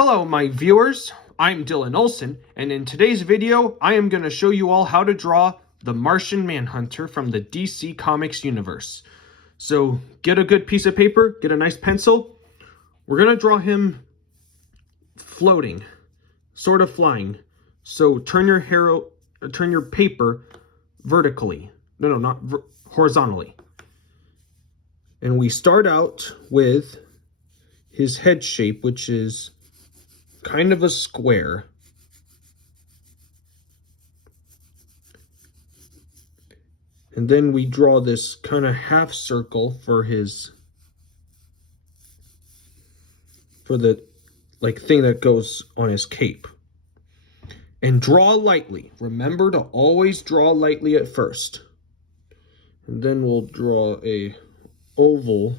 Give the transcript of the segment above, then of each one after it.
Hello my viewers, I'm Dylan Olson, and in today's video I am going to show you all how to draw the Martian Manhunter from the DC Comics universe. So get a good piece of paper, get a nice pencil. We're going to draw him floating, sort of flying. So turn your paper vertically. No, not horizontally. And we start out with his head shape, which is kind of a square. And then we draw this kind of half circle for the thing that goes on his cape. And draw lightly. Remember to always draw lightly at first. And then we'll draw a oval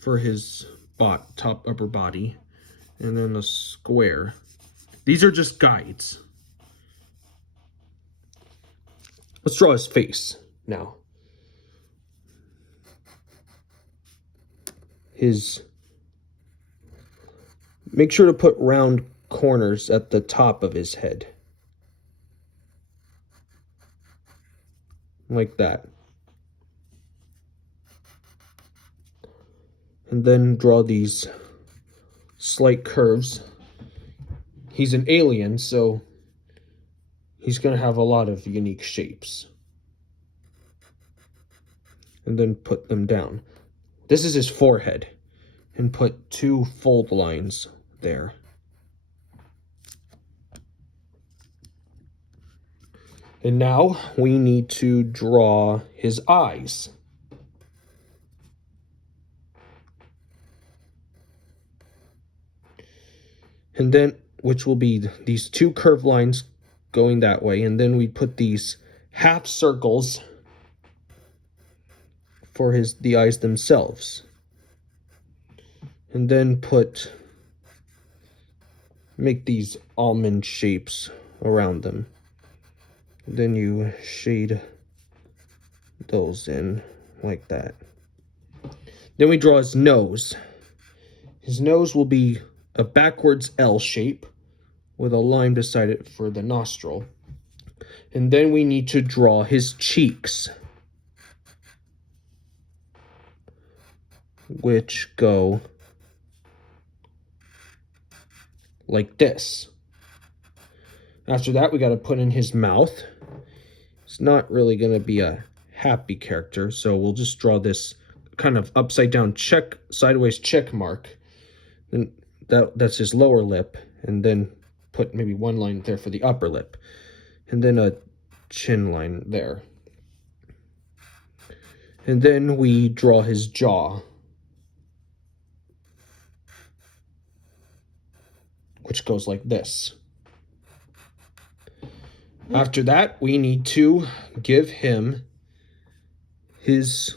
for his top upper body. And then a square. These are just guides. Let's draw his face now. Make sure to put round corners at the top of his head. Like that. And then draw these slight curves. He's an alien, so he's going to have a lot of unique shapes. And then put them down. This is his forehead. And put two fold lines there. And now we need to draw his eyes. And then, which will be these two curved lines going that way. And then we put these half circles for the eyes themselves. And then make these almond shapes around them. Then you shade those in like that. Then we draw his nose. His nose will be a backwards L shape with a line beside it for the nostril. And then we need to draw his cheeks, which go like this. After that, we got to put in his mouth. It's not really going to be a happy character, so we'll just draw this kind of upside down sideways check mark. And that's his lower lip, and then put maybe one line there for the upper lip, and then a chin line there. And then we draw his jaw, which goes like this. After that, we need to give him his,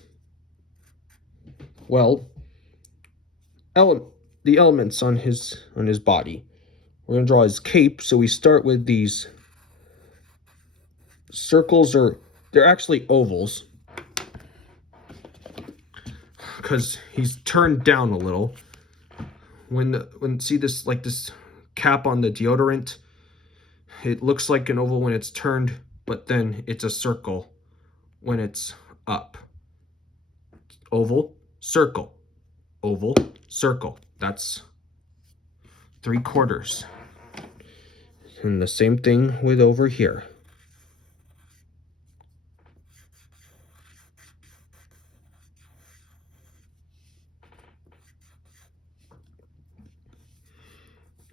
the elements on his body. We're going to draw his cape, so we start with these circles, or they're actually ovals, because he's turned down a little. When see this, like this cap on the deodorant, it looks like an oval when it's turned, but then it's a circle when it's up. Oval, circle, oval, circle. That's 3/4. And the same thing with over here.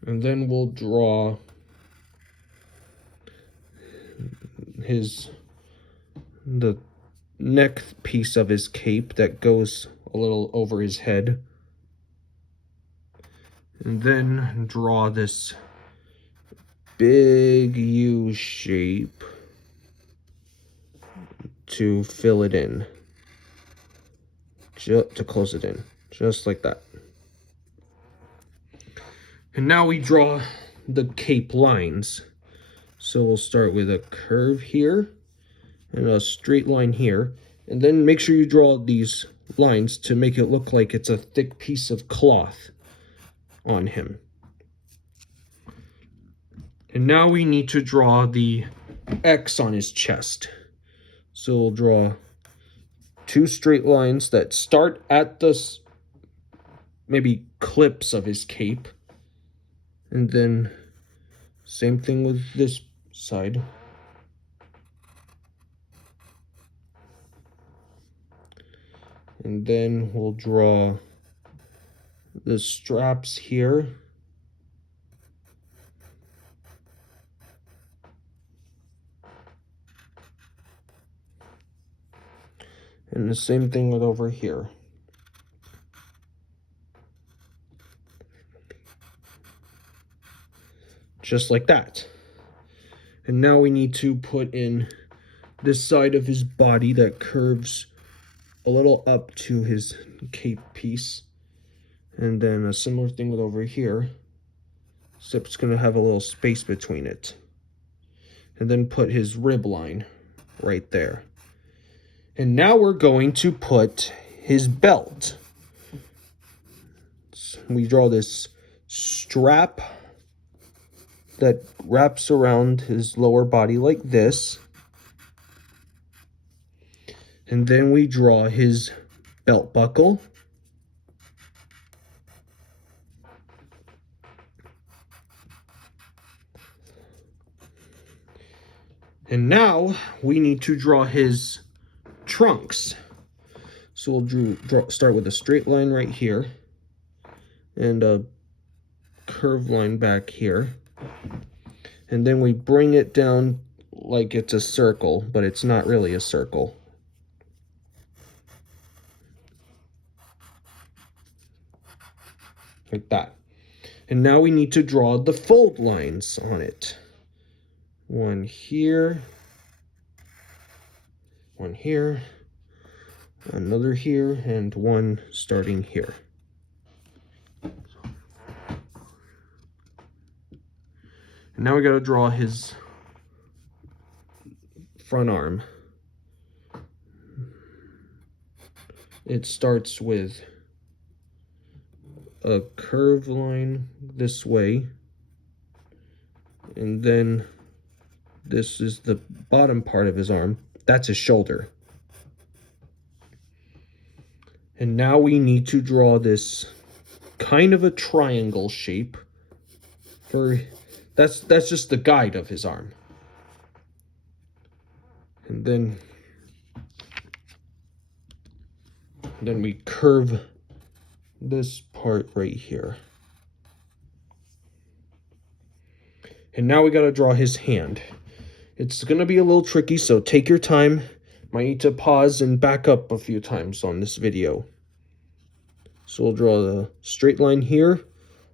And then we'll draw the neck piece of his cape that goes a little over his head. And then draw this big U shape to fill it in, to close it in, just like that. And now we draw the cape lines. So we'll start with a curve here and a straight line here. And then make sure you draw these lines to make it look like it's a thick piece of cloth on him. And now we need to draw the X on his chest. So we'll draw 2 straight lines that start at the maybe clips of his cape. And then same thing with this side. And then we'll draw the straps here. And the same thing with over here. Just like that. And now we need to put in this side of his body that curves a little up to his cape piece. And then a similar thing with over here, except it's going to have a little space between it. And then put his rib line right there. And now we're going to put his belt. So we draw this strap that wraps around his lower body like this. And then we draw his belt buckle. And now we need to draw his trunks. So we'll start with a straight line right here and a curved line back here. And then we bring it down like it's a circle, but it's not really a circle. Like that. And now we need to draw the fold lines on it. One here, one here, another here, and one starting here. And now we got to draw his front arm. It starts with a curved line this way, and then this is the bottom part of his arm. That's his shoulder. And now we need to draw this kind of a triangle shape for that's just the guide of his arm. And then we curve this part right here. And now we got to draw his hand. It's going to be a little tricky, so take your time. Might need to pause and back up a few times on this video. So we'll draw the straight line here,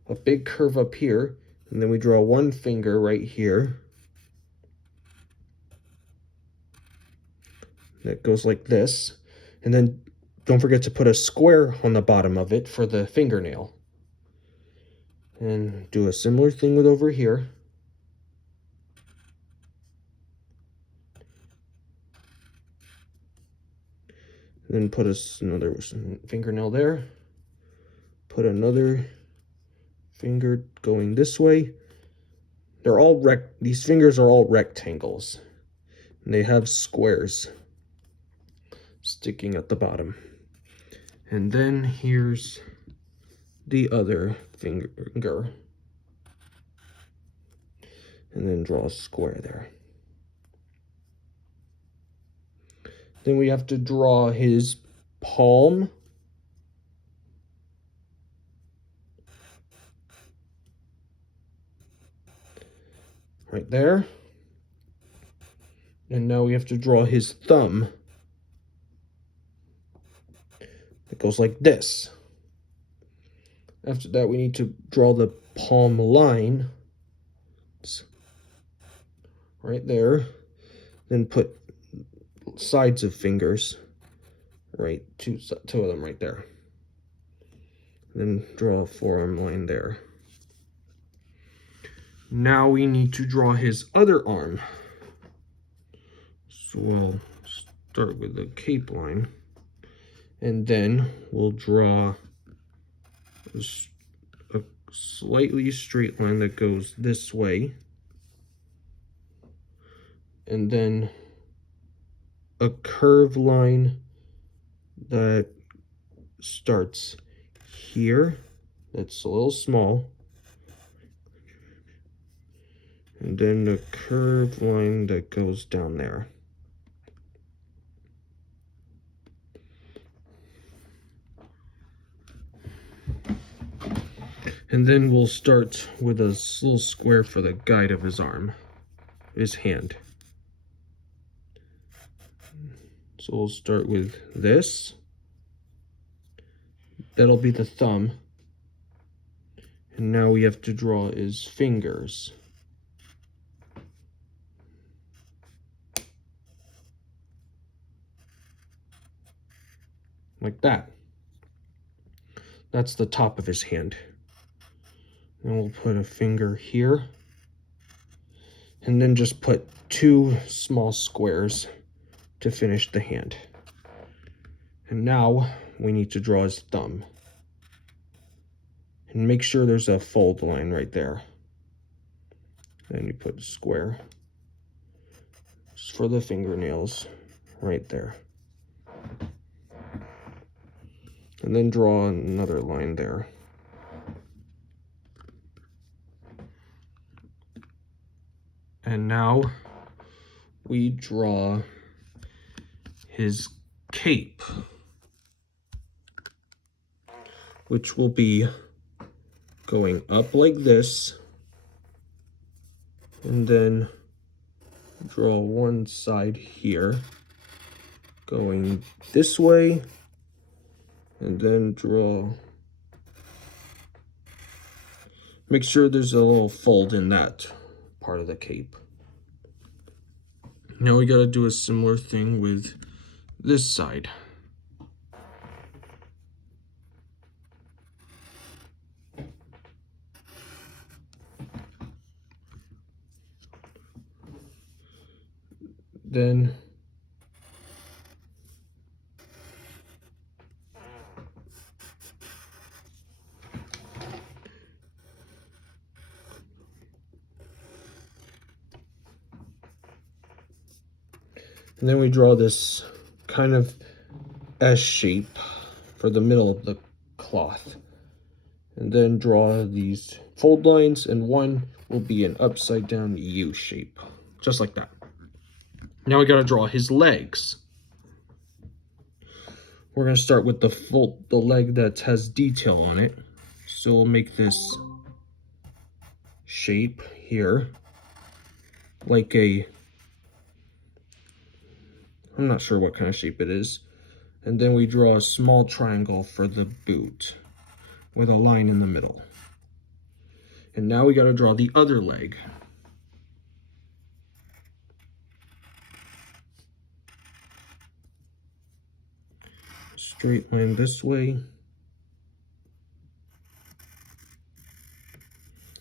a big curve up here, and then we draw one finger right here. That goes like this. And then don't forget to put a square on the bottom of it for the fingernail. And do a similar thing with over here. Then put another fingernail there. Put another finger going this way. They're all these fingers are all rectangles. And they have squares sticking at the bottom. And then here's the other finger. And then draw a square there. Then we have to draw his palm. Right there. And now we have to draw his thumb. It goes like this. After that, we need to draw the palm line. Right there. Then put sides of fingers. Right, two of them right there. Then draw a forearm line there. Now we need to draw his other arm. So we'll start with the cape line. And then we'll draw a slightly straight line that goes this way. and then a curved line that starts here. That's a little small. And then the curved line that goes down there. And then we'll start with a little square for the guide of his arm, his hand. So we'll start with this. That'll be the thumb. And now we have to draw his fingers. Like that. That's the top of his hand. And we'll put a finger here. And then just put 2 small squares to finish the hand. And now we need to draw his thumb. And make sure there's a fold line right there. Then you put a square just for the fingernails right there. And then draw another line there. And now we draw his cape, which will be going up like this, and then draw one side here, going this way, and then draw, make sure there's a little fold in that part of the cape. Now we gotta do a similar thing with this side. Then we draw this kind of S shape for the middle of the cloth. And then draw these fold lines, and one will be an upside down U shape, just like that. Now we gotta draw his legs. We're gonna start with the leg that has detail on it. So we'll make this shape here, like a, I'm not sure what kind of shape it is. And then we draw a small triangle for the boot with a line in the middle. And now we gotta draw the other leg. Straight line this way.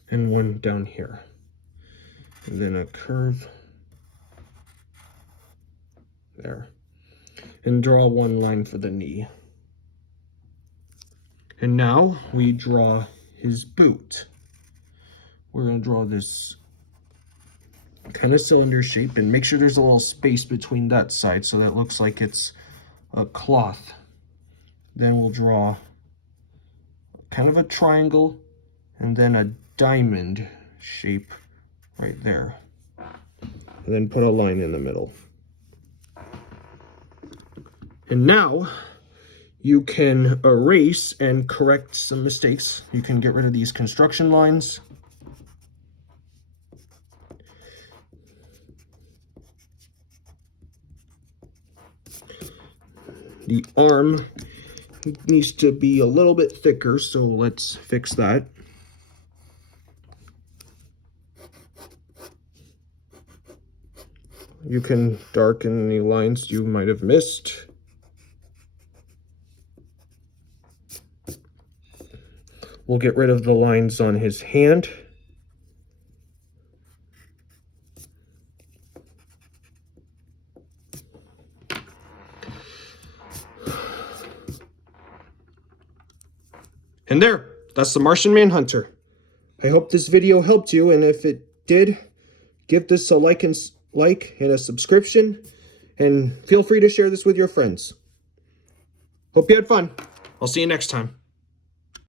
And one down here. And then a curve there. And draw one line for the knee. And now we draw his boot. We're gonna draw this kind of cylinder shape, and make sure there's a little space between that side so that it looks like it's a cloth. Then we'll draw kind of a triangle and then a diamond shape right there. And then put a line in the middle. And now you can erase and correct some mistakes. You can get rid of these construction lines. The arm needs to be a little bit thicker, so let's fix that. You can darken any lines you might have missed. We'll get rid of the lines on his hand. And there, that's the Martian Manhunter. I hope this video helped you, and if it did, give this a like and like, and a subscription. And feel free to share this with your friends. Hope you had fun. I'll see you next time.